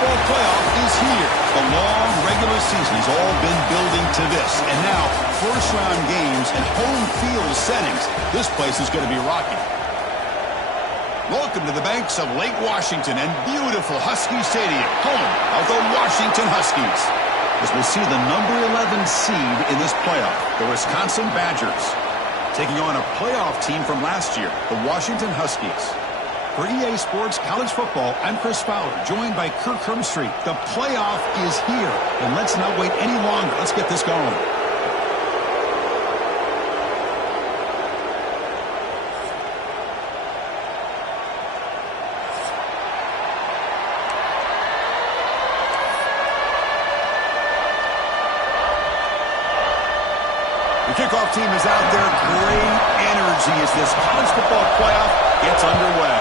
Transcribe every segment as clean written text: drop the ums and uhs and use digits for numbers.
football playoff is here. The long regular season has all been building to this. And now, first-round games and home field settings. This place is going to be rocking. Welcome to the banks of Lake Washington and beautiful Husky Stadium, home of the Washington Huskies. As we'll see the number 11 seed in this playoff, the Wisconsin Badgers, taking on a playoff team from last year, the Washington Huskies. For EA Sports College Football, I'm Chris Fowler, joined by Kirk Hermstreet. The playoff is here, and let's not wait any longer. Let's get this going. The kickoff team is out there. Great energy as this college football playoff gets underway.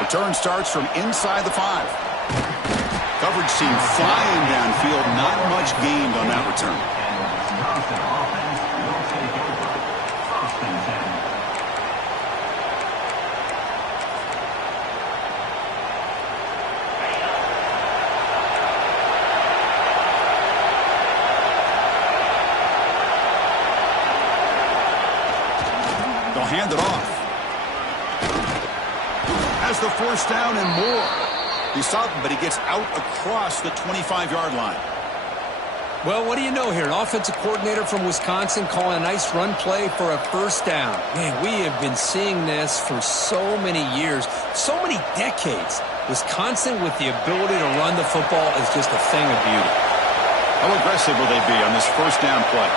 Return starts from inside the 5. Coverage team flying downfield. Not much gained on that return. They'll hand it off. Has the first down and more. He's stopped, but he gets out across the 25-yard line. Well, what do you know here? An offensive coordinator from Wisconsin calling a nice run play for a first down. Man, we have been seeing this for so many years, so many decades. Wisconsin with the ability to run the football is just a thing of beauty. How aggressive will they be on this first down play?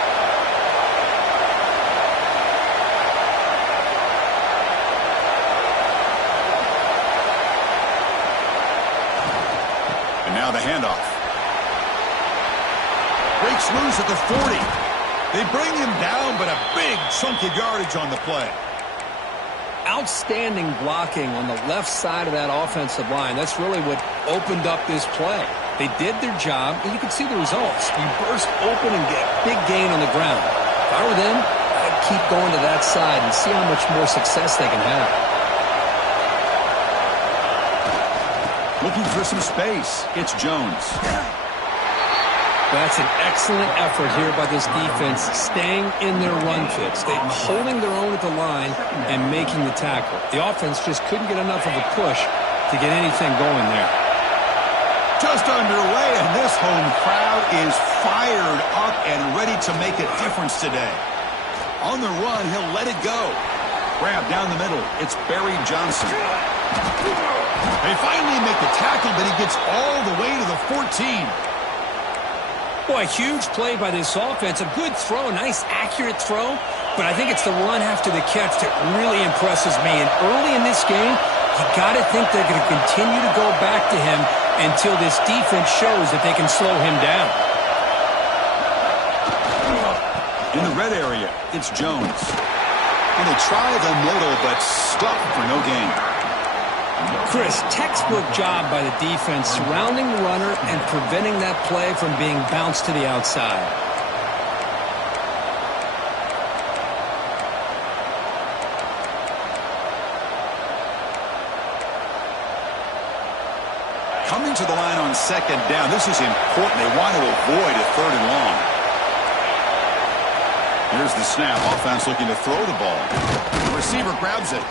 Now the handoff. Breaks loose at the 40. They bring him down, but a big chunk of yardage on the play. Outstanding blocking on the left side of that offensive line. That's really what opened up this play. They did their job, and you can see the results. You burst open and get big gain on the ground. If I were them, I'd keep going to that side and see how much more success they can have. Looking for some space. It's Jones. That's an excellent effort here by this defense, staying in their run fits. They're holding their own at the line and making the tackle. The offense just couldn't get enough of a push to get anything going there. Just underway, and this home crowd is fired up and ready to make a difference today. On the run, he'll let it go. Grab down the middle. It's Barry Johnson. They finally make the tackle, but he gets all the way to the 14. Boy, huge play by this offense. A good throw, a nice accurate throw. But I think it's the run after the catch that really impresses me. And early in this game, you got to think they're going to continue to go back to him until this defense shows that they can slow him down. In the red area, it's Jones. And they try the middle, but stuck for no gain. Chris, textbook job by the defense surrounding the runner and preventing that play from being bounced to the outside. Coming to the line on second down. This is important. They want to avoid a third and long. Here's the snap. Offense looking to throw the ball. The receiver grabs it.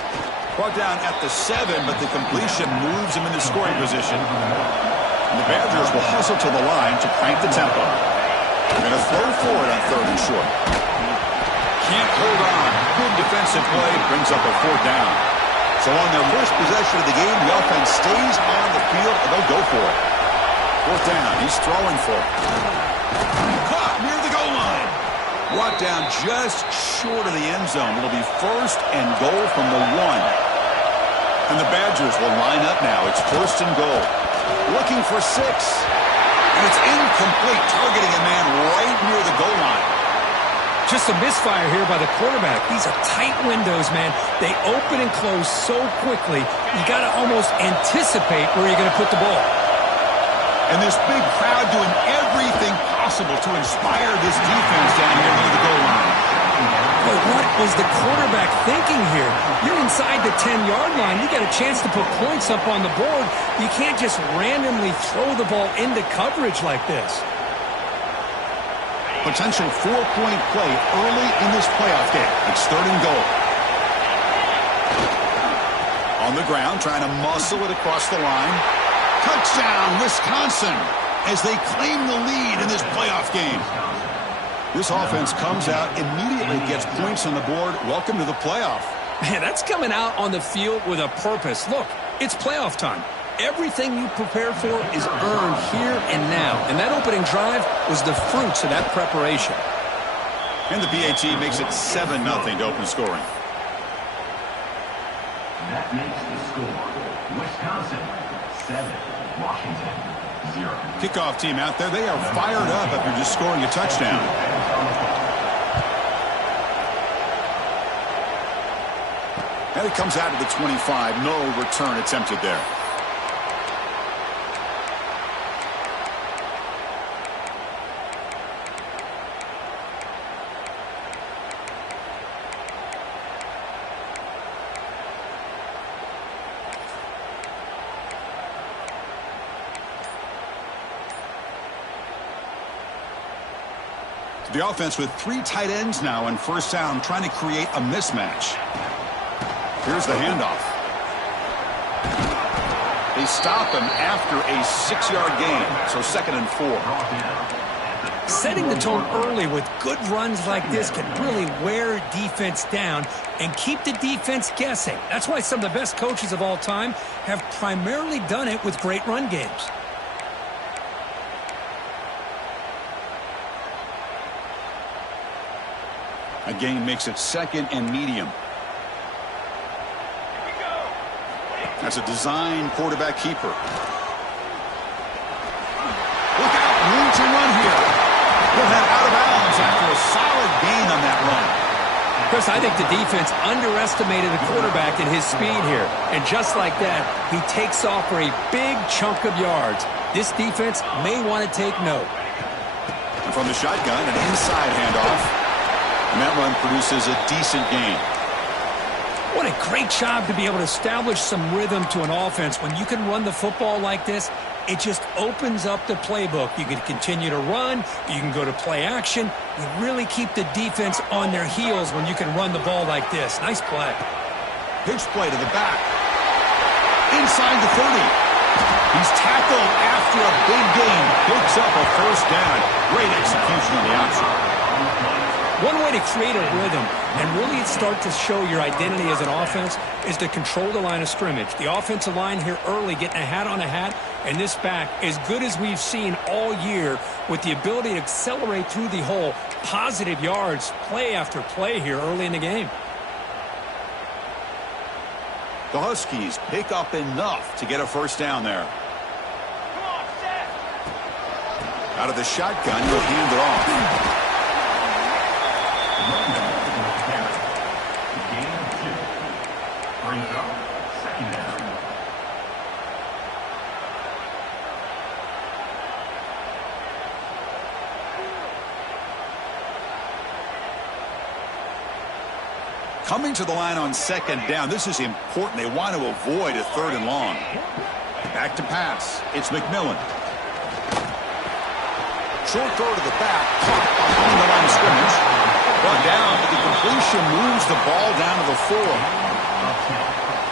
Brought down at the 7, but the completion moves him into scoring position. And the Badgers will hustle to the line to crank the tempo. They're going to throw forward on third and short. Can't hold on. Good defensive play brings up a fourth down. So on their first possession of the game, the offense stays on the field, and they'll go for it. Fourth down. He's throwing for it. Caught near the goal line. Brought down just short of the end zone. It'll be first and goal from the 1. And the Badgers will line up now. It's first and goal. Looking for 6. And it's incomplete, targeting a man right near the goal line. Just a misfire here by the quarterback. These are tight windows, man. They open and close so quickly, you got to almost anticipate where you're going to put the ball. And this big crowd doing everything possible to inspire this defense down here near the goal line. But what was the quarterback thinking here? You're inside the 10-yard line. You got a chance to put points up on the board. You can't just randomly throw the ball into coverage like this. Potential 4-point play early in this playoff game. It's 3rd and goal. On the ground, trying to muscle it across the line. Touchdown, Wisconsin, as they claim the lead in this playoff game. This offense comes out, immediately gets points on the board. Welcome to the playoff. Man, that's coming out on the field with a purpose. Look, it's playoff time. Everything you prepared for is earned here and now. And that opening drive was the fruits of that preparation. And the PAT makes it 7-0 to open scoring. That makes the score Wisconsin 7, Washington 0. Kickoff team out there. They are fired up after just scoring a touchdown. And it comes out to the 25. No return attempted there. The offense with 3 tight ends now on first down, trying to create a mismatch. Here's the handoff. They stop him after a 6-yard gain, so 2nd and 4. Setting the tone early with good runs like this can really wear defense down and keep the defense guessing. That's why some of the best coaches of all time have primarily done it with great run games. A gain makes it 2nd and medium. That's a design quarterback keeper. Look out, room to run here. He'll head out of bounds after a solid gain on that run. Chris, I think the defense underestimated the quarterback and his speed here. And just like that, he takes off for a big chunk of yards. This defense may want to take note. And from the shotgun, an inside handoff. And that run produces a decent gain. What a great job to be able to establish some rhythm to an offense. When you can run the football like this, it just opens up the playbook. You can continue to run. You can go to play action. You really keep the defense on their heels when you can run the ball like this. Nice play. Pitch play to the back. Inside the 30. He's tackled after a big gain. Picks up a first down. Great execution on the option. One way to create a rhythm and really start to show your identity as an offense is to control the line of scrimmage. The offensive line here early getting a hat on a hat, and this back as good as we've seen all year with the ability to accelerate through the hole. Positive yards, play after play here early in the game. The Huskies pick up enough to get a first down there. Out of the shotgun, he'll hand it off. Coming to the line on 2nd down. This is important. They want to avoid a 3rd and long. Back to pass. It's McMillan. Short throw to the back. Caught behind the line of scrimmage. Brought down, but the completion moves the ball down to the 4.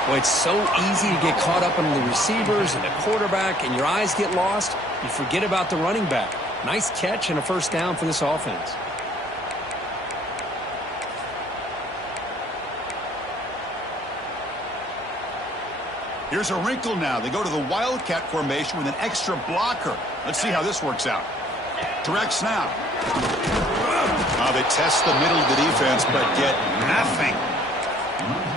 Well, it's so easy to get caught up in the receivers and the quarterback, and your eyes get lost. You forget about the running back. Nice catch and a first down for this offense. Here's a wrinkle now. They go to the Wildcat formation with an extra blocker. Let's see how this works out. Direct snap. They test the middle of the defense, but get nothing.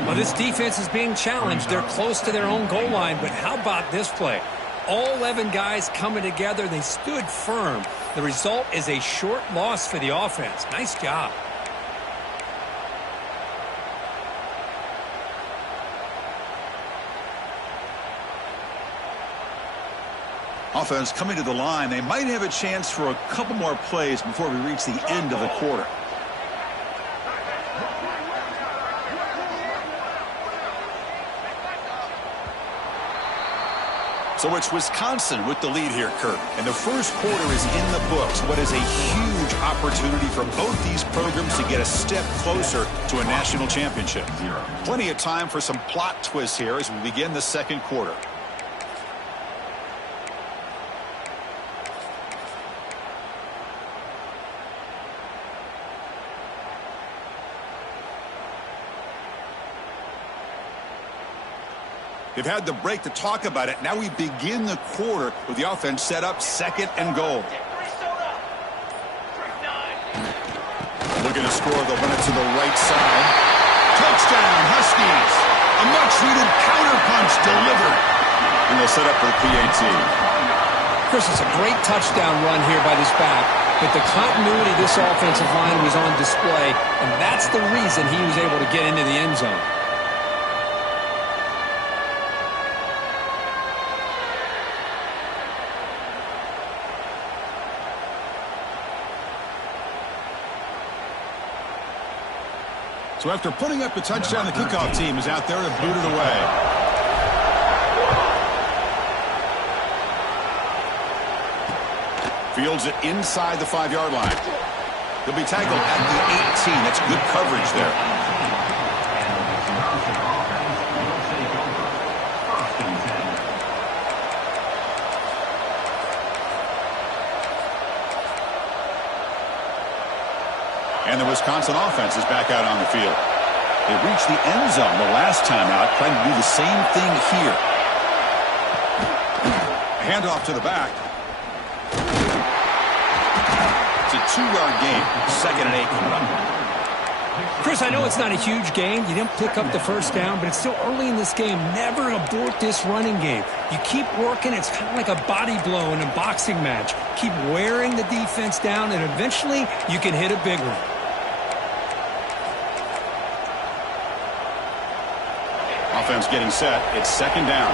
Well, this defense is being challenged. They're close to their own goal line, but how about this play? All 11 guys coming together. They stood firm. The result is a short loss for the offense. Nice job. Offense coming to the line. They might have a chance for a couple more plays before we reach the end of the quarter. So it's Wisconsin with the lead here, Kirk. And the first quarter is in the books. What is a huge opportunity for both these programs to get a step closer to a national championship. Plenty of time for some plot twists here as we begin the second quarter. They've had the break to talk about it. Now we begin the quarter with the offense set up 2nd and goal. Looking to score, they'll run it to the right side. Touchdown, Huskies. A much-needed counterpunch delivered. And they'll set up for the PAT. Chris, it's a great touchdown run here by this back, but the continuity of this offensive line was on display, and that's the reason he was able to get into the end zone. So after putting up the touchdown, the kickoff team is out there to boot it away. Fields it inside the 5-yard line. He'll be tackled at the 18. That's good coverage there. And the Wisconsin offense is back out on the field. They reached the end zone the last time out, trying to do the same thing here. Handoff to the back. It's a 2-yard gain. 2nd and 8 coming up. Chris, I know it's not a huge gain. You didn't pick up the first down, but it's still early in this game. Never abort this running game. You keep working. It's kind of like a body blow in a boxing match. Keep wearing the defense down, and eventually you can hit a big one. Offense getting set. It's 2nd down.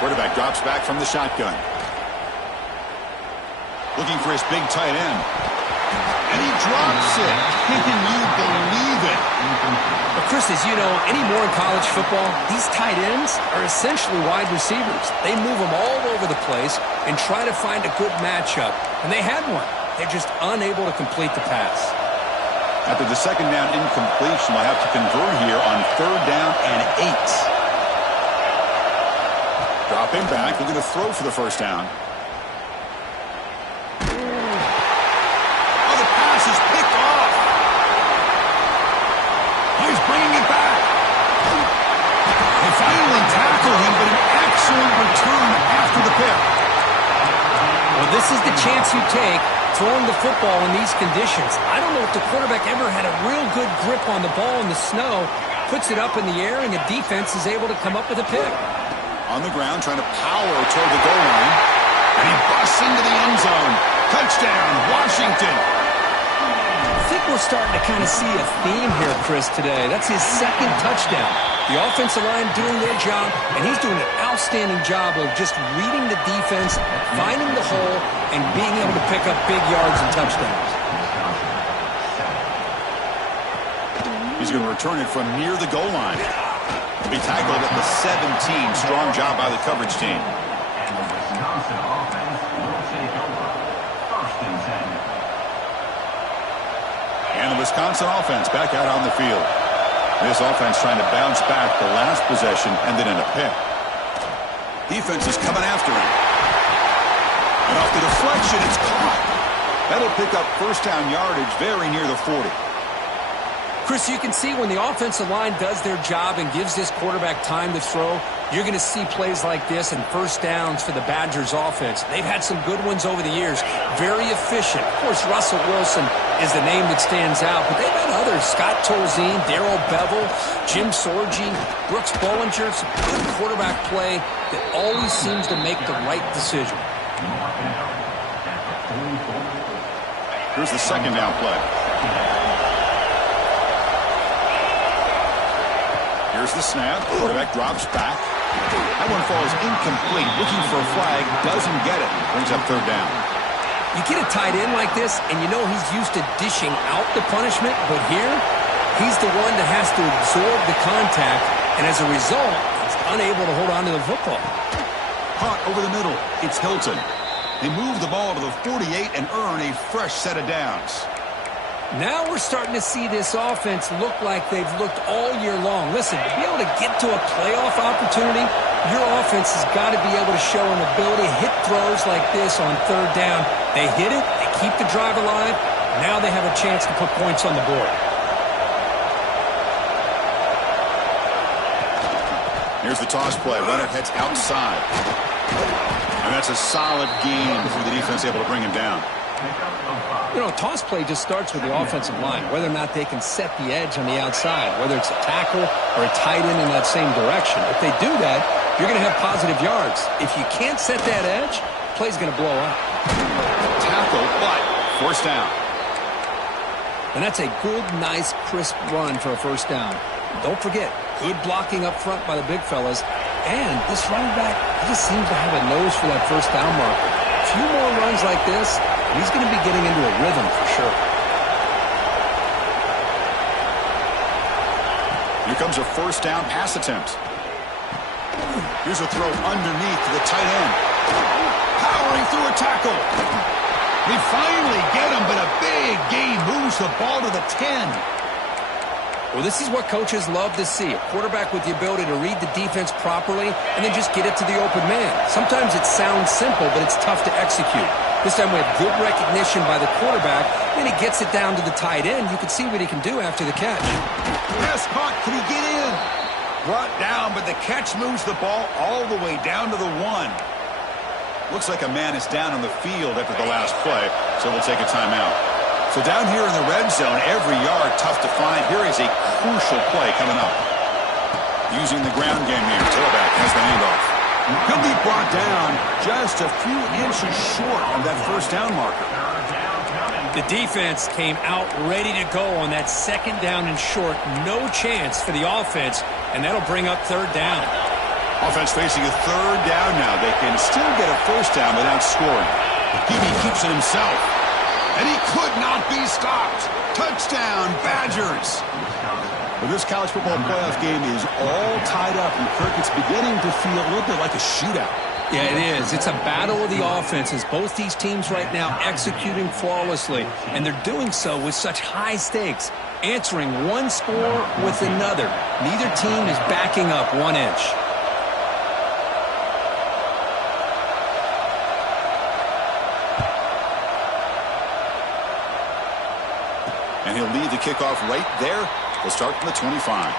Quarterback drops back from the shotgun. Looking for his big tight end. And he drops it. Can you believe it? But Chris, as you know, anymore in college football, these tight ends are essentially wide receivers. They move them all over the place and try to find a good matchup. And they had one. They're just unable to complete the pass. After the 2nd down incompletion, they'll have to convert here on 3rd down and 8. Dropping back, looking to throw for the first down. Oh, the pass is picked off. He's bringing it back. They finally tackle him, but an excellent return after the pick. Well, this is the chance you take throwing the football in these conditions. I don't know if the quarterback ever had a real good grip on the ball in the snow, puts it up in the air, and the defense is able to come up with a pick. On the ground, trying to power toward the goal line. And he busts into the end zone. Touchdown, Washington. I think we're starting to kind of see a theme here, Chris, today. That's his 2nd touchdown. The offensive line doing their job, and he's doing an outstanding job of just reading the defense, finding the hole, and being able to pick up big yards and touchdowns. He's going to return it from near the goal line. He'll be tackled at the 17. Strong job by the coverage team. And the Wisconsin offense will take over. 1st and 10. And the Wisconsin offense back out on the field. This offense trying to bounce back. The last possession ended in a pick. Defense is coming after him. And off the deflection, it's caught. That'll pick up 1st down yardage very near the 40. Chris, you can see when the offensive line does their job and gives this quarterback time to throw, you're going to see plays like this and 1st downs for the Badgers offense. They've had some good ones over the years. Very efficient. Of course, Russell Wilson is the name that stands out, but they've had others. Scott Tolzien, Darrell Bevel, Jim Sorgi, Brooks Bollinger. Some good quarterback play that always seems to make the right decision. Here's the 2nd down play. Here's the snap. Quarterback drops back. That one falls incomplete. Looking for a flag. Doesn't get it. Brings up 3rd down. You get a tight end like this, and you know he's used to dishing out the punishment, but here, he's the one that has to absorb the contact, and as a result, he's unable to hold on to the football. Caught over the middle. It's Hilton. They move the ball to the 48 and earn a fresh set of downs. Now we're starting to see this offense look like they've looked all year long. Listen, to be able to get to a playoff opportunity, your offense has got to be able to show an ability to hit throws like this on third down. They hit it, they keep the drive alive. Now they have a chance to put points on the board. Here's the toss play. Runner heads outside. And that's a solid gain before the defense able to bring him down. You know, toss play just starts with the offensive line, whether or not they can set the edge on the outside, whether it's a tackle or a tight end in that same direction. If they do that, you're going to have positive yards. If you can't set that edge, play's going to blow up. Tackle, but first down. And that's a good, nice, crisp run for a first down. Don't forget, good blocking up front by the big fellas. And this running back, he just seems to have a nose for that first down marker. A few more runs like this, and he's going to be getting into a rhythm for sure. Here comes a first down pass attempt. Here's a throw underneath to the tight end. Powering through a tackle. They finally get him, but a big gain moves the ball to the 10. Well, this is what coaches love to see. A quarterback with the ability to read the defense properly and then just get it to the open man. Sometimes it sounds simple, but it's tough to execute. This time we have good recognition by the quarterback, and he gets it down to the tight end. You can see what he can do after the catch. Pass caught. Can he get in? Brought down, but the catch moves the ball all the way down to the 1. Looks like a man is down on the field after the last play, so we'll take a timeout. So down here in the red zone, every yard tough to find. Here is a crucial play coming up. Using the ground game here. Tailback has the handoff. He'll be brought down just a few inches short of that first down marker. The defense came out ready to go on that second down and short. No chance for the offense, and that'll bring up third down. Offense facing a third down now. They can still get a first down without scoring. Hebe keeps it himself. And he could not be stopped. Touchdown, Badgers. Well, this college football playoff game is all tied up, and Kirk, it's beginning to feel a little bit like a shootout. Yeah, it is. It's a battle of the offenses. Both these teams right now executing flawlessly, and they're doing so with such high stakes, answering one score with another. Neither team is backing up 1 inch. And he'll lead the kickoff right there. We'll start from the 25.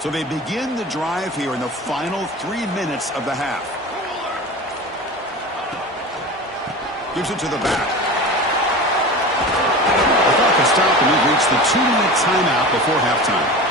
So they begin the drive here in the final 3 minutes of the half. Gives it to the back. The clock has stopped, and we've reached the 2-minute timeout before halftime.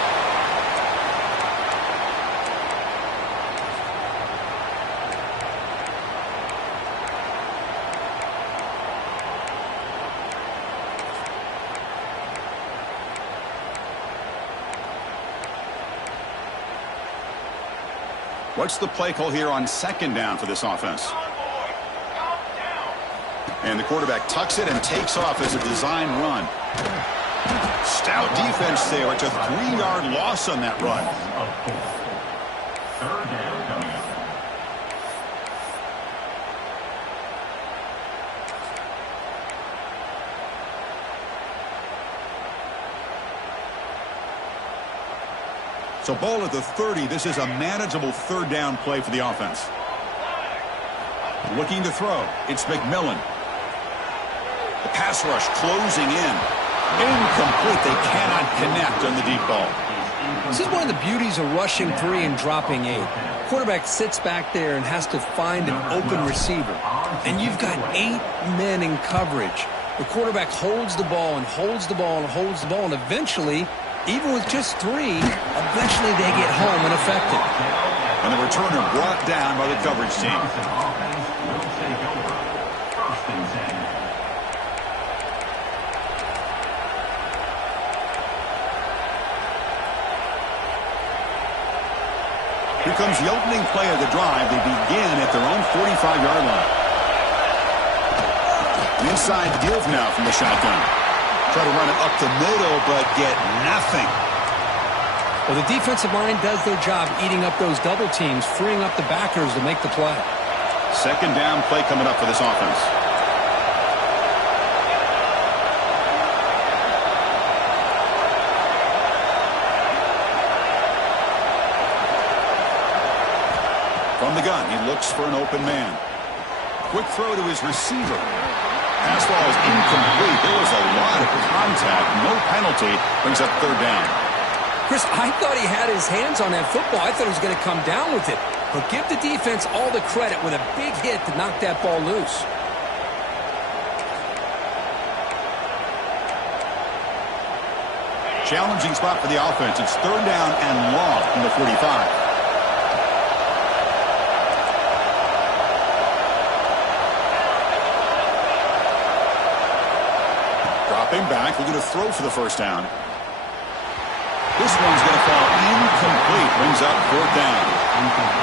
What's the play call here on second down for this offense? And the quarterback tucks it and takes off as a design run. Stout defense there. It's a 3-yard loss on that run. Third down coming up. So ball at the 30. This is a manageable third down play for the offense. Looking to throw. It's McMillan. The pass rush closing in. Incomplete. They cannot connect on the deep ball. This is one of the beauties of rushing 3 and dropping 8. Quarterback sits back there and has to find an open receiver. And you've got 8 men in coverage. The quarterback holds the ball and holds the ball and holds the ball, and eventually, even with just 3, eventually they get home and effective. And the returner brought down by the coverage team. Here comes the opening play of the drive. They begin at their own 45-yard line. An inside give now from the shotgun. Try to run it up the middle, but get nothing. Well, the defensive line does their job eating up those double teams, freeing up the backers to make the play. Second down play coming up for this offense. From the gun, he looks for an open man. Quick throw to his receiver. Pass ball is incomplete. There was a lot of contact. No penalty. Brings up third down. Chris, I thought he had his hands on that football. I thought he was going to come down with it. But give the defense all the credit with a big hit to knock that ball loose. Challenging spot for the offense. It's third down and long from the 45. Dropping back, looking to throw for the first down. This one's going to fall incomplete. Brings up fourth down.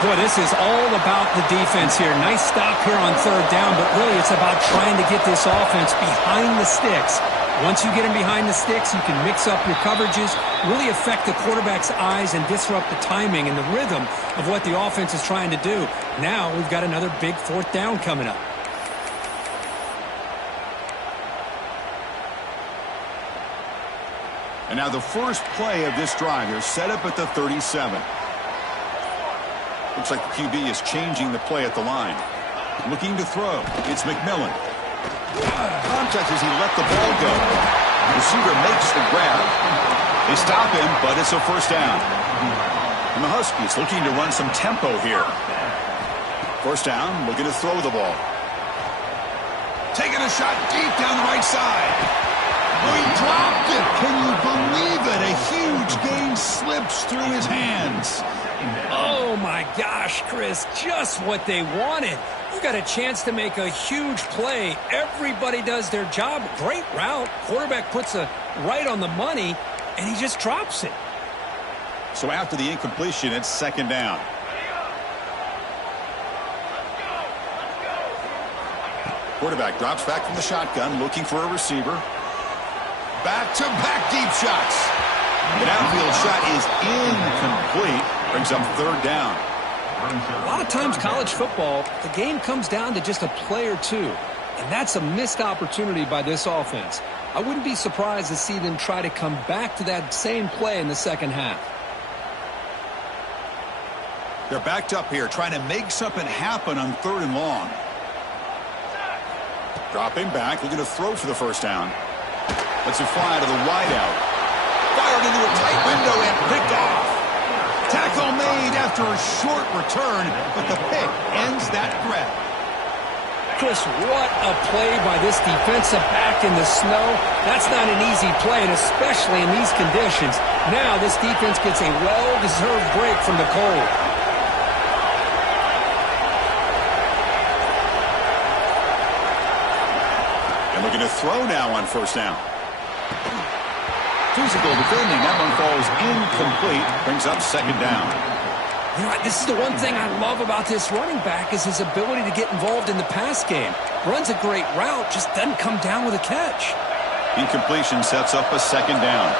Boy, this is all about the defense here. Nice stop here on third down, but really it's about trying to get this offense behind the sticks. Once you get them behind the sticks, you can mix up your coverages, really affect the quarterback's eyes and disrupt the timing and the rhythm of what the offense is trying to do. Now we've got another big fourth down coming up. And now the first play of this drive. They're set up at the 37. Looks like the QB is changing the play at the line. Looking to throw. It's McMillan. Contact as he let the ball go. Receiver makes the grab. They stop him, but it's a first down. And the Huskies looking to run some tempo here. First down, looking to throw the ball. Taking a shot deep down the right side. Oh, he dropped it. Can you believe it? A huge gain slips through his hands. Oh, my gosh, Chris, just what they wanted. You got a chance to make a huge play. Everybody does their job. Great route. Quarterback puts it right on the money, and he just drops it. So after the incompletion, it's second down. Quarterback drops back from the shotgun, looking for a receiver. Back-to-back deep shots. The downfield shot is incomplete. Brings up third down. A lot of times college football, the game comes down to just a play or two. And that's a missed opportunity by this offense. I wouldn't be surprised to see them try to come back to that same play in the second half. They're backed up here, trying to make something happen on third and long. Dropping back, looking to throw for the first down. Lets it fly to the wideout. Fired into a tight window and picked off. Tackle made after a short return, but the pick ends that threat. Chris, what a play by this defensive back in the snow. That's not an easy play, and especially in these conditions. Now this defense gets a well-deserved break from the cold. And looking to throw now on first down. Physical defending. That one falls incomplete. Brings up second down. You know, this is the one thing I love about this running back is his ability to get involved in the pass game. Runs a great route, just doesn't come down with a catch. Incompletion sets up a second down.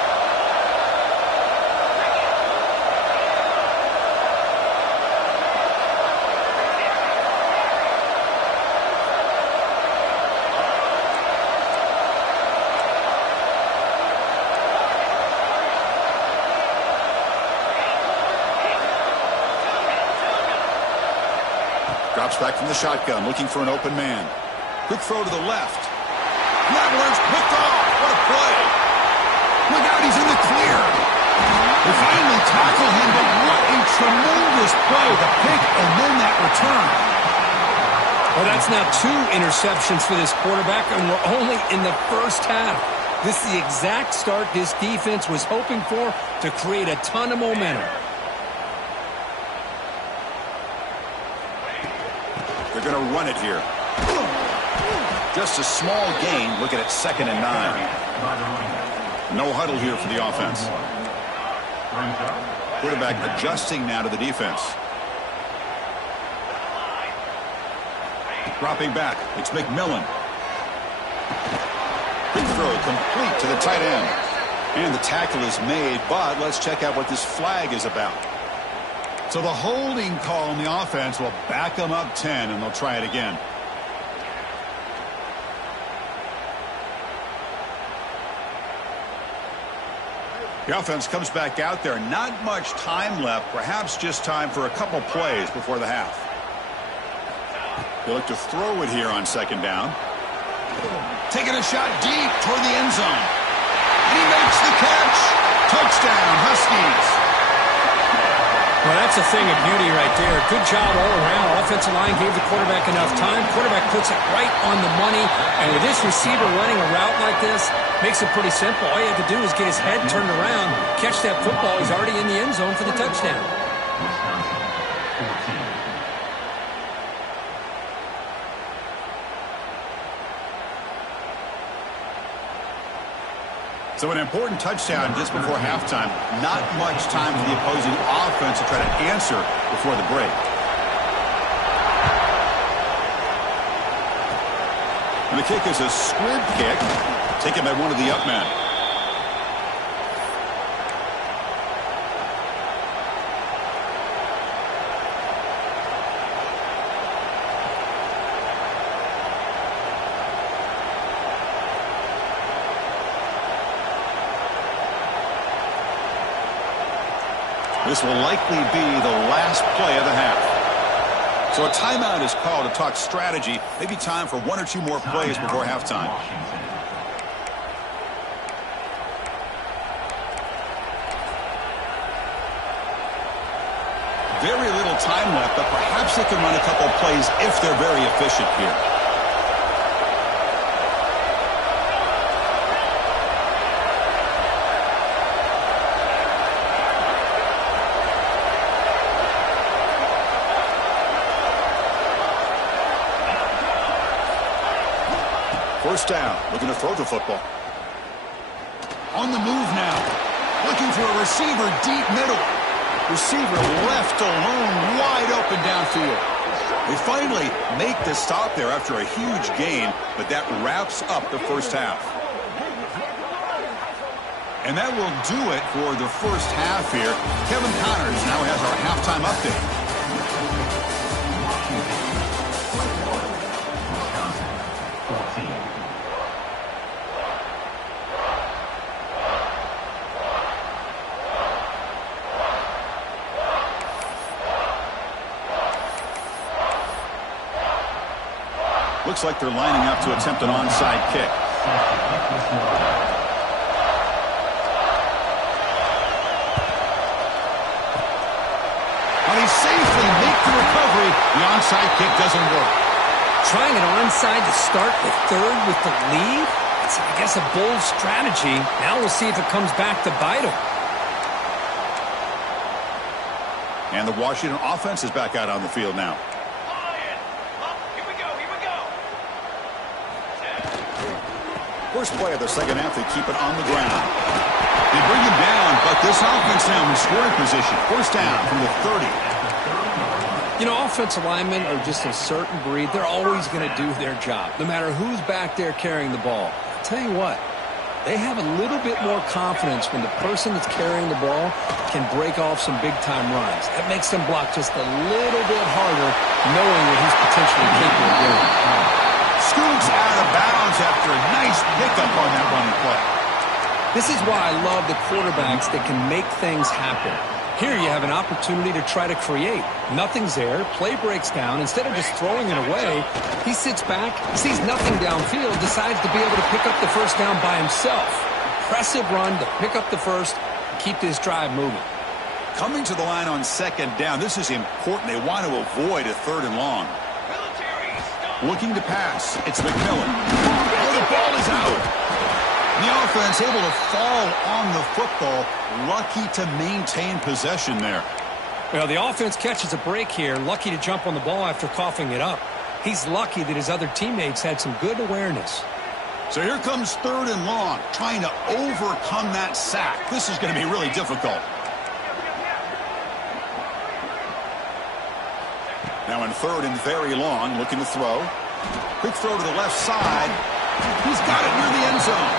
Drops back from the shotgun, looking for an open man. Quick throw to the left. That one's picked off. What a play. Look out, he's in the clear. They finally tackle him, but what a tremendous play. The pick and then that return. Well, that's now 2 interceptions for this quarterback, and we're only in the first half. This is the exact start this defense was hoping for to create a ton of momentum. They're going to run it here. Just a small gain. Looking at 2nd and 9. No huddle here for the offense. Quarterback adjusting now to the defense. Dropping back, it's McMillan. Quick throw complete to the tight end. And the tackle is made, but let's check out what this flag is about. So the holding call on the offense will back them up 10, and they'll try it again. The offense comes back out there. Not much time left. Perhaps just time for a couple plays before the half. They look to throw it here on second down. Taking a shot deep toward the end zone. And he makes the catch. Touchdown, Huskies. Well, that's a thing of beauty right there. Good job all around. Offensive line gave the quarterback enough time. Quarterback puts it right on the money. And with this receiver running a route like this, makes it pretty simple. All you have to do is get his head turned around, catch that football. He's already in the end zone for the touchdown. So an important touchdown just before halftime. Not much time for the opposing offense to try to answer before the break. And the kick is a squib kick, taken by one of the up men. This will likely be the last play of the half. So a timeout is called to talk strategy. Maybe time for one or two more plays before halftime. Very little time left, but perhaps they can run a couple plays if they're very efficient here. First down, looking to throw the football. On the move now. Looking for a receiver deep middle. Receiver left alone, wide open downfield. They finally make the stop there after a huge gain, but that wraps up the first half. And that will do it for the first half here. Kevin Connors now has our halftime update. Looks like they're lining up to attempt an onside kick. Well, he safely makes the recovery. The onside kick doesn't work. Trying an onside to start the third with the lead? It's, I guess, a bold strategy. Now we'll see if it comes back to bite him. And the Washington offense is back out on the field now. First play of the second half, they keep it on the ground. They bring him down, but this offense now in scoring position. First down from the 30. You know, offensive linemen are just a certain breed. They're always going to do their job, no matter who's back there carrying the ball. I'll tell you what, they have a little bit more confidence when the person that's carrying the ball can break off some big-time runs. That makes them block just a little bit harder, knowing what he's potentially capable of doing. Scoots out of bounds after a nice pickup on that running play. This is why I love the quarterbacks that can make things happen. Here you have an opportunity to try to create. Nothing's there. Play breaks down. Instead of just throwing it away, he sits back, sees nothing downfield, decides to be able to pick up the first down by himself. Impressive run to pick up the first, keep this drive moving. Coming to the line on second down, this is important. They want to avoid a third and long. Looking to pass. It's McMillan. Oh, the ball is out. The offense able to fall on the football. Lucky to maintain possession there. Well, the offense catches a break here. Lucky to jump on the ball after coughing it up. He's lucky that his other teammates had some good awareness. So here comes third and long. Trying to overcome that sack. This is going to be really difficult. Now in third and very long, looking to throw. Quick throw to the left side. He's got it near the end zone.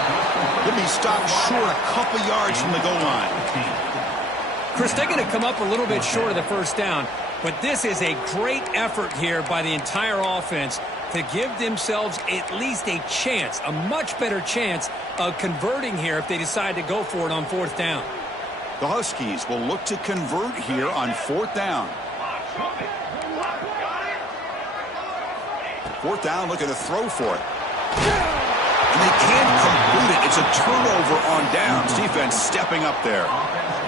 He'll be stopped short a couple yards from the goal line. Chris, they're going to come up a little bit short of the first down, but this is a great effort here by the entire offense to give themselves at least a chance, a much better chance of converting here if they decide to go for it on fourth down. The Huskies will look to convert here on fourth down. Fourth down, looking to throw for it. And they can't complete it. It's a turnover on downs. Defense stepping up there.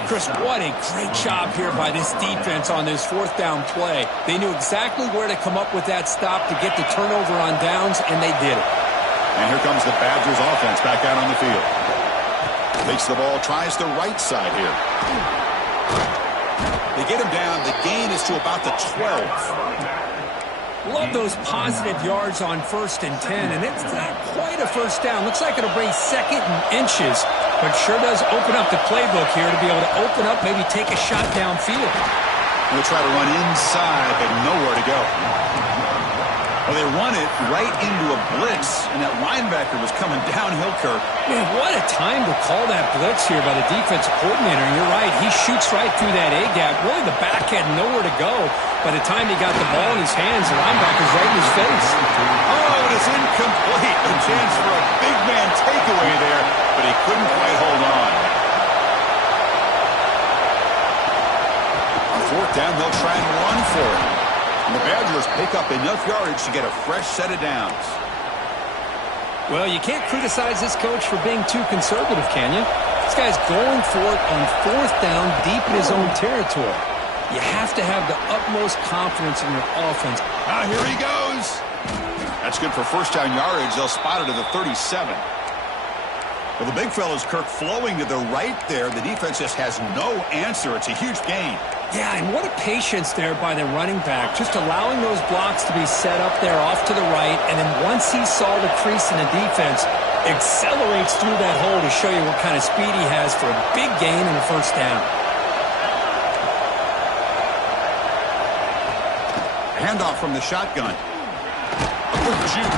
Chris, what a great job here by this defense on this fourth down play. They knew exactly where to come up with that stop to get the turnover on downs, and they did it. And here comes the Badgers offense back out on the field. Takes the ball, tries the right side here. They get him down. The gain is to about the 12. Love those positive yards on 1st and 10, and it's not quite a first down. Looks like it'll bring second and inches, but sure does open up the playbook here to be able to open up, maybe take a shot downfield. They'll try to run inside, but nowhere to go. Well, they run it right into a blitz, and that linebacker was coming downhill, Kirk. Man, what a time to call that blitz here by the defensive coordinator. And you're right, he shoots right through that A-gap. Really, the back had nowhere to go. By the time he got the ball in his hands, the linebacker's right in his face. Oh, it is incomplete. A chance for a big man takeaway there, but he couldn't quite hold on. On fourth down, they'll try and run for it. And the Badgers pick up enough yardage to get a fresh set of downs. Well, you can't criticize this coach for being too conservative, can you? This guy's going for it on fourth down deep in his own territory. You have to have the utmost confidence in your offense. Ah, here he goes. That's good for first down yardage. They'll spot it at the 37. Well, the big fella's, Kirk, flowing to the right there. The defense just has no answer. It's a huge gain. Yeah, and what a patience there by the running back, just allowing those blocks to be set up there off to the right, and then once he saw the crease in the defense, accelerates through that hole to show you what kind of speed he has for a big gain in the first down. Handoff from the shotgun. A quick shoot.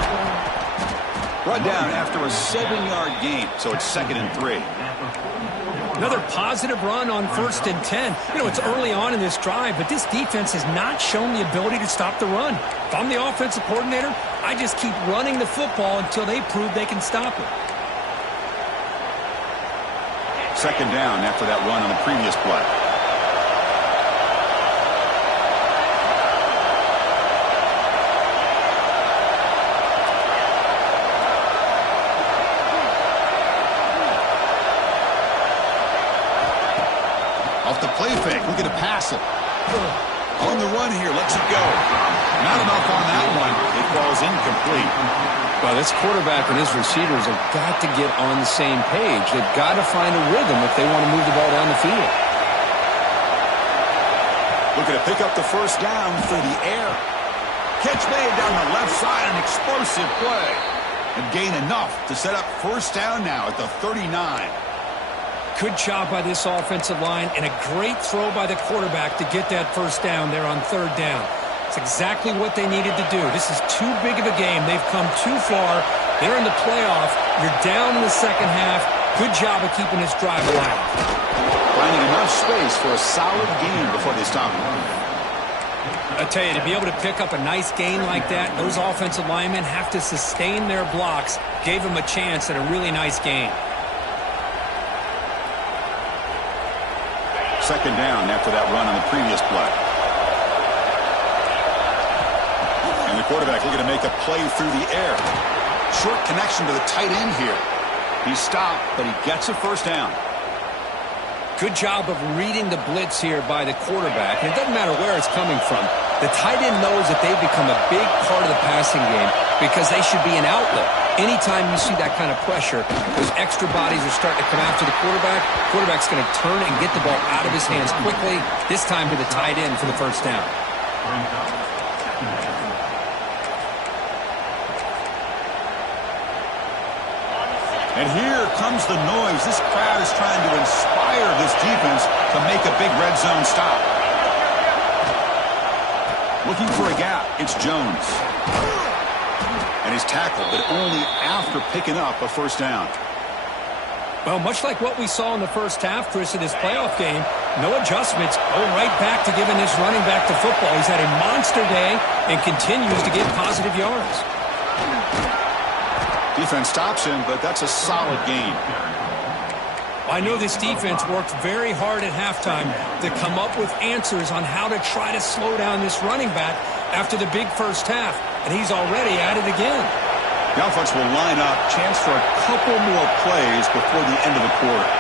Brought down after a 7-yard gain, so it's 2nd and 3. Another positive run on 1st and 10. You know, it's early on in this drive, but this defense has not shown the ability to stop the run. If I'm the offensive coordinator, I just keep running the football until they prove they can stop it. 2nd down after that run on the previous play. Off the play fake, looking to pass it. On the run here, lets it go. Not enough on that one. It falls incomplete. Well, this quarterback and his receivers have got to get on the same page. They've got to find a rhythm if they want to move the ball down the field. Looking to pick up the first down through the air. Catch made down the left side, an explosive play. And gain enough to set up first down now at the 39. Good job by this offensive line and a great throw by the quarterback to get that first down there on 3rd down. It's exactly what they needed to do. This is too big of a game. They've come too far. They're in the playoff. You're down in the second half. Good job of keeping this drive alive. Finding enough space for a solid gain before they stop him. I tell you, to be able to pick up a nice gain like that, those offensive linemen have to sustain their blocks. Gave them a chance at a really nice gain. 2nd down after that run on the previous play. And the quarterback looking to make a play through the air. Short connection to the tight end here. He stopped, but he gets a first down. Good job of reading the blitz here by the quarterback. And it doesn't matter where it's coming from. The tight end knows that they've become a big part of the passing game because they should be an outlet. Anytime you see that kind of pressure, those extra bodies are starting to come after the quarterback. Quarterback's going to turn and get the ball out of his hands quickly, this time to the tight end for the first down. And here comes the noise. This crowd is trying to inspire this defense to make a big red zone stop. Looking for a gap. It's Jones. And he's tackled, but only after picking up a first down. Well, much like what we saw in the first half, Chris, in this playoff game, no adjustments, go right back to giving this running back the football. He's had a monster day and continues to get positive yards. Defense stops him, but that's a solid gain. I know this defense worked very hard at halftime to come up with answers on how to try to slow down this running back after the big first half, and he's already at it again. The offense will line up, chance for a couple more plays before the end of the quarter.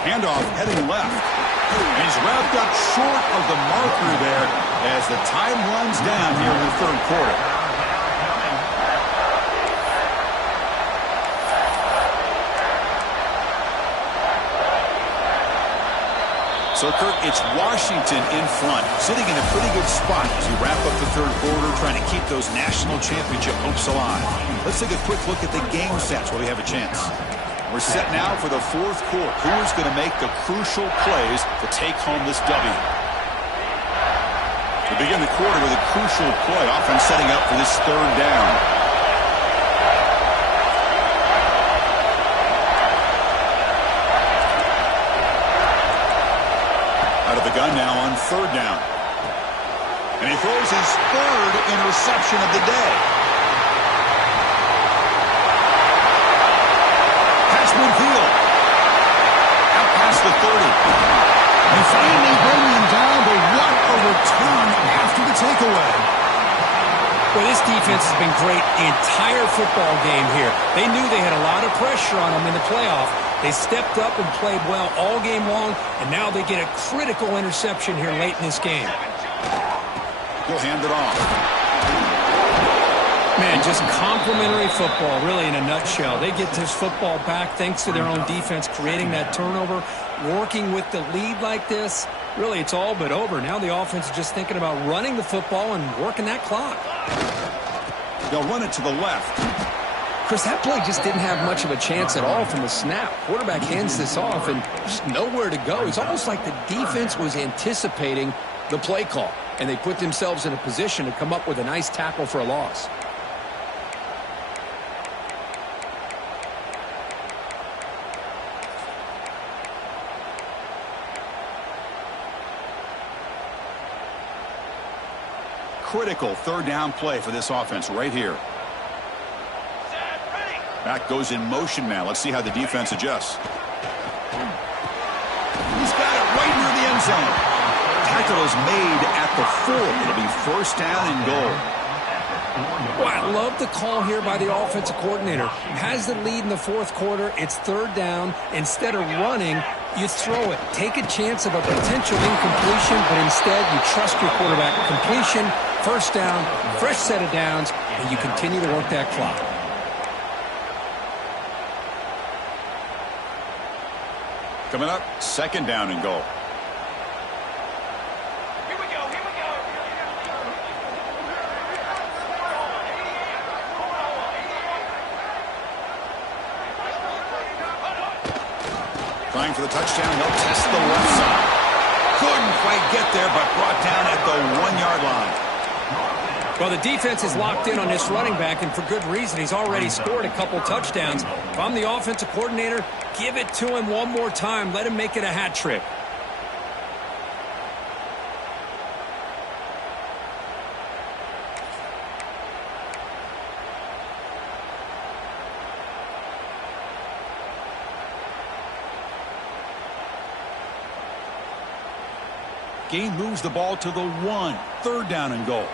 Handoff heading left. And he's wrapped up short of the marker there as the time runs down here in the third quarter. So, Kurt, it's Washington in front, sitting in a pretty good spot as we wrap up the third quarter, trying to keep those national championship hopes alive. Let's take a quick look at the game stats while we have a chance. We're set now for the fourth quarter. Who is going to make the crucial plays to take home this W? We begin the quarter with a crucial play, often setting up for this third down. The gun now on third down. And he throws his third interception of the day. Pass midfield. Out past the 30. And finally bringing him down, but what a return after the takeaway. Well, this defense has been great the entire football game here. They knew they had a lot of pressure on them in the playoff. They stepped up and played well all game long, and now they get a critical interception here late in this game. He'll hand it off. Man, just complimentary football, really, in a nutshell. They get this football back thanks to their own defense, creating that turnover, working with the lead like this. Really, it's all but over. Now the offense is just thinking about running the football and working that clock. They'll run it to the left. Chris, that play just didn't have much of a chance at all from the snap. Quarterback hands this off and just nowhere to go. It's almost like the defense was anticipating the play call, and they put themselves in a position to come up with a nice tackle for a loss. Critical third down play for this offense right here. Back goes in motion now. Let's see how the defense adjusts. He's got it right near the end zone. Tackle is made at the 4. It'll be first down and goal. Well, I love the call here by the offensive coordinator. Has the lead in the fourth quarter. It's third down. Instead of running, you throw it. Take a chance of a potential incompletion, but instead you trust your quarterback. Completion, first down, fresh set of downs, and you continue to work that clock. Coming up, second down and goal. Here we go. Trying for the touchdown. They'll test the left side. Couldn't quite get there, but brought down at the 1-yard line. Well, the defense is locked in on this running back, and for good reason. He's already scored a couple touchdowns. If I'm the offensive coordinator, give it to him one more time. Let him make it a hat trick. Gain moves the ball to the 1. Third down and goal.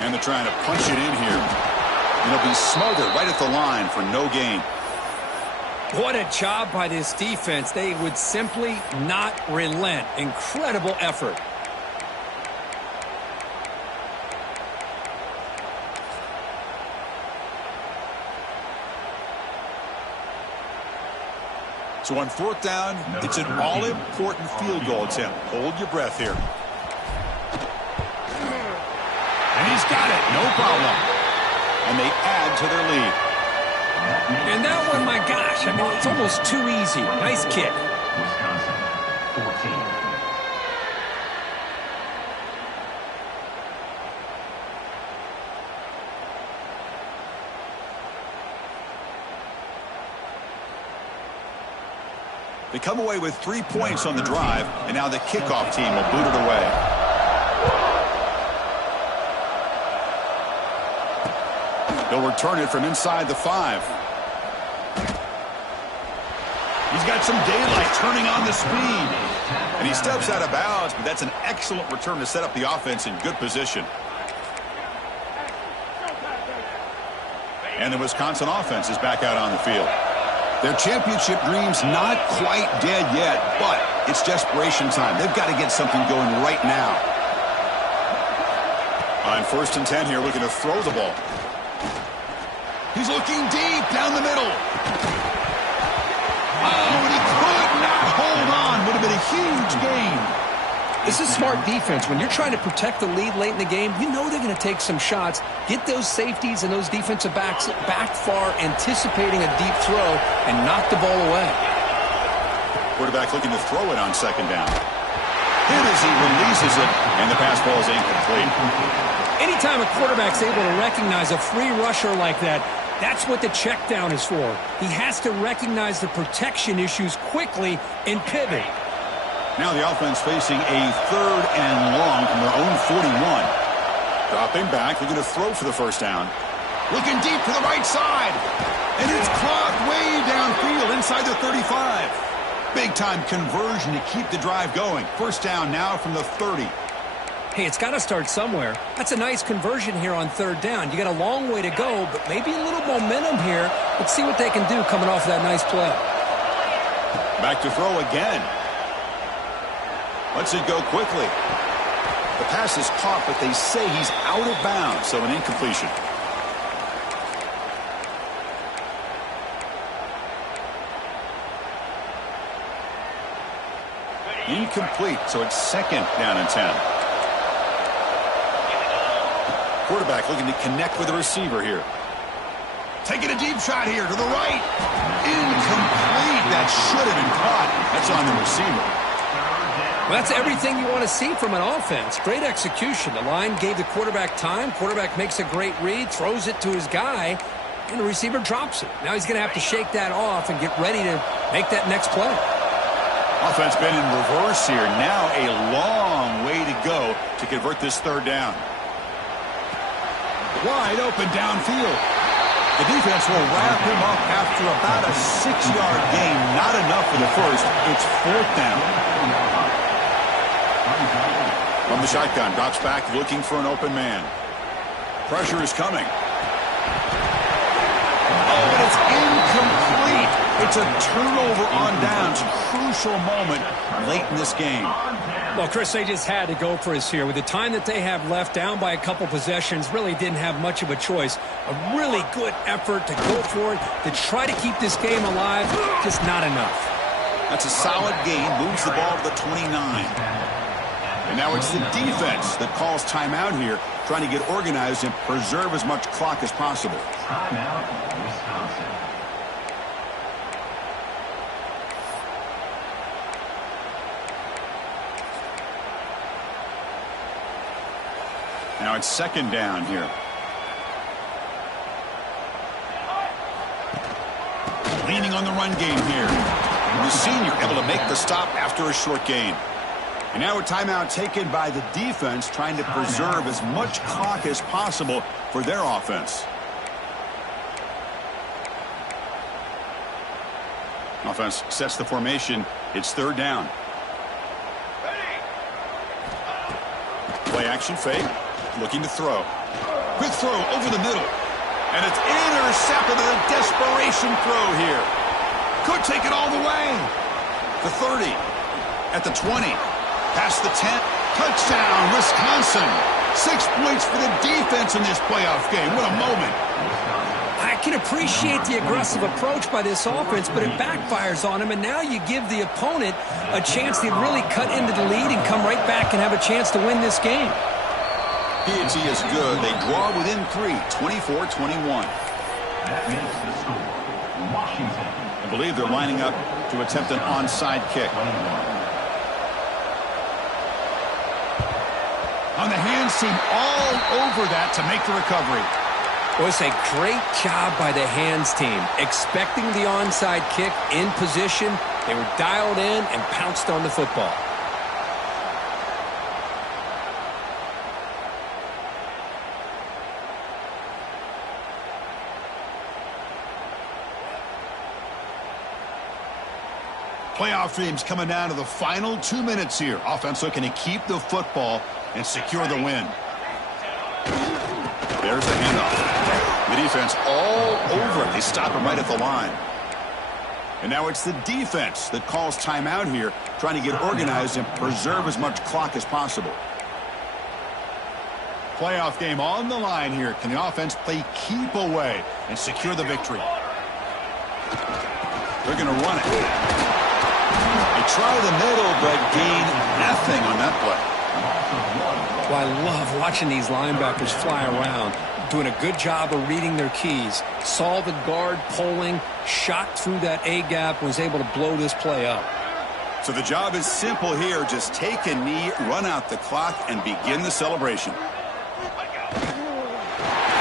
And they're trying to punch it in here. And it'll be smothered right at the line for no gain. What a job by this defense. They would simply not relent. Incredible effort. So on fourth down, it's an all-important field goal attempt. Hold your breath here. And he's got it, no problem. And they add to their lead. And that one, my gosh, I mean, it's almost too easy. Nice kick. Wisconsin, 14. They come away with 3 points on the drive, and now the kickoff team will boot it away. They'll return it from inside the 5. He's got some daylight turning on the speed. And he steps out of bounds, but that's an excellent return to set up the offense in good position. And the Wisconsin offense is back out on the field. Their championship dream's not quite dead yet, but it's desperation time. They've got to get something going right now. On 1st and 10 here, looking to throw the ball. He's looking deep down the middle. Oh, and he could not hold on. Would have been a huge gain. This is smart defense. When you're trying to protect the lead late in the game, you know they're going to take some shots, get those safeties and those defensive backs back far, anticipating a deep throw, and knock the ball away. Quarterback looking to throw it on 2nd down. Hit as he releases it, and the pass ball is incomplete. Anytime a quarterback's able to recognize a free rusher like that, that's what the check down is for. He has to recognize the protection issues quickly and pivot. Now the offense facing a 3rd and long from their own 41. Dropping back, looking to throw for the 1st down. Looking deep to the right side. And it's clocked way downfield inside the 35. Big-time conversion to keep the drive going. 1st down now from the 30. Hey, it's got to start somewhere. That's a nice conversion here on 3rd down. You got a long way to go, but maybe a little momentum here. Let's see what they can do coming off that nice play. Back to throw again. Lets it go quickly. The pass is caught, but they say he's out of bounds, so an incompletion. Incomplete, so it's 2nd down and 10. Quarterback looking to connect with the receiver here. Taking a deep shot here to the right. Incomplete. That should have been caught. That's on the receiver. Well, that's everything you want to see from an offense. Great execution. The line gave the quarterback time. Quarterback makes a great read, throws it to his guy, and the receiver drops it. Now he's going to have to shake that off and get ready to make that next play. Offense been in reverse here. Now a long way to go to convert this 3rd down. Wide open downfield. The defense will wrap him up after about a 6-yard gain. Not enough for the 1st. It's 4th down. From the shotgun, drops back looking for an open man. Pressure is coming. Oh, and it's incomplete. It's a turnover on downs. Crucial moment late in this game. Well, Chris, they just had to go for us here. With the time that they have left, down by a couple possessions, really didn't have much of a choice. A really good effort to go for it, to try to keep this game alive, just not enough. That's a solid gain, moves the ball to the 29. And now it's the defense that calls timeout here, trying to get organized and preserve as much clock as possible. Timeout, Wisconsin. Now it's 2nd down here. Leaning on the run game here. The senior able to make the stop after a short gain. And now a timeout taken by the defense, trying to preserve as much clock as possible for their offense. Offense sets the formation. It's 3rd down. Play action fake. Looking to throw. Quick throw over the middle. And it's intercepted with a desperation throw here. Could take it all the way. The 30. At the 20. Past the 10. Touchdown, Wisconsin. 6 points for the defense in this playoff game. What a moment. I can appreciate the aggressive approach by this offense, but it backfires on him, and now you give the opponent a chance to really cut into the lead and come right back and have a chance to win this game. P&T is good. They draw within 3, 24-21. That makes the score. Washington. I believe they're lining up to attempt an onside kick. 21. On the hands team all over that to make the recovery. Well, it's a great job by the hands team. Expecting the onside kick in position, they were dialed in and pounced on the football. Playoff dreams coming down to the final 2 minutes here. Offense looking to keep the football and secure the win. There's the handoff. The defense all over it. They stop him right at the line. And now it's the defense that calls timeout here, trying to get organized and preserve as much clock as possible. Playoff game on the line here. Can the offense play keep away and secure the victory? They're going to run it. They try the middle, but gain nothing on that play. Well, I love watching these linebackers fly around, doing a good job of reading their keys. Saw the guard pulling, shot through that A-gap, was able to blow this play up. So the job is simple here. Just take a knee, run out the clock, and begin the celebration.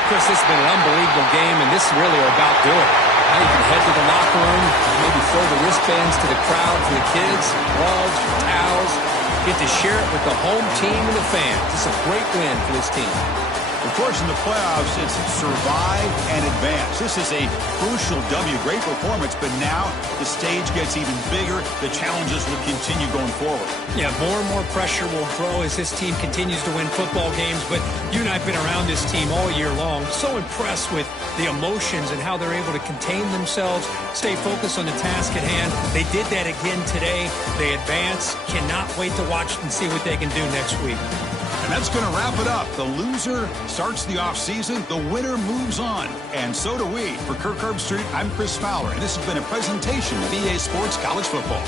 Chris, this has been an unbelievable game, and this really are about doing it. Now you can head to the locker room, maybe throw the wristbands to the crowd for the kids, gloves, towels. Get to share it with the home team and the fans. It's a great win for this team. Of course, in the playoffs, it's survive and advance. This is a crucial W. Great performance, but now the stage gets even bigger. The challenges will continue going forward. Yeah, more and more pressure will grow as this team continues to win football games, but you and I have been around this team all year long. So impressed with the emotions and how they're able to contain themselves, stay focused on the task at hand. They did that again today. They advance. Cannot wait to watch and see what they can do next week. And that's going to wrap it up. The loser starts the offseason. The winner moves on. And so do we. For Kirk Herbstreit, I'm Chris Fowler, and this has been a presentation of EA Sports College Football.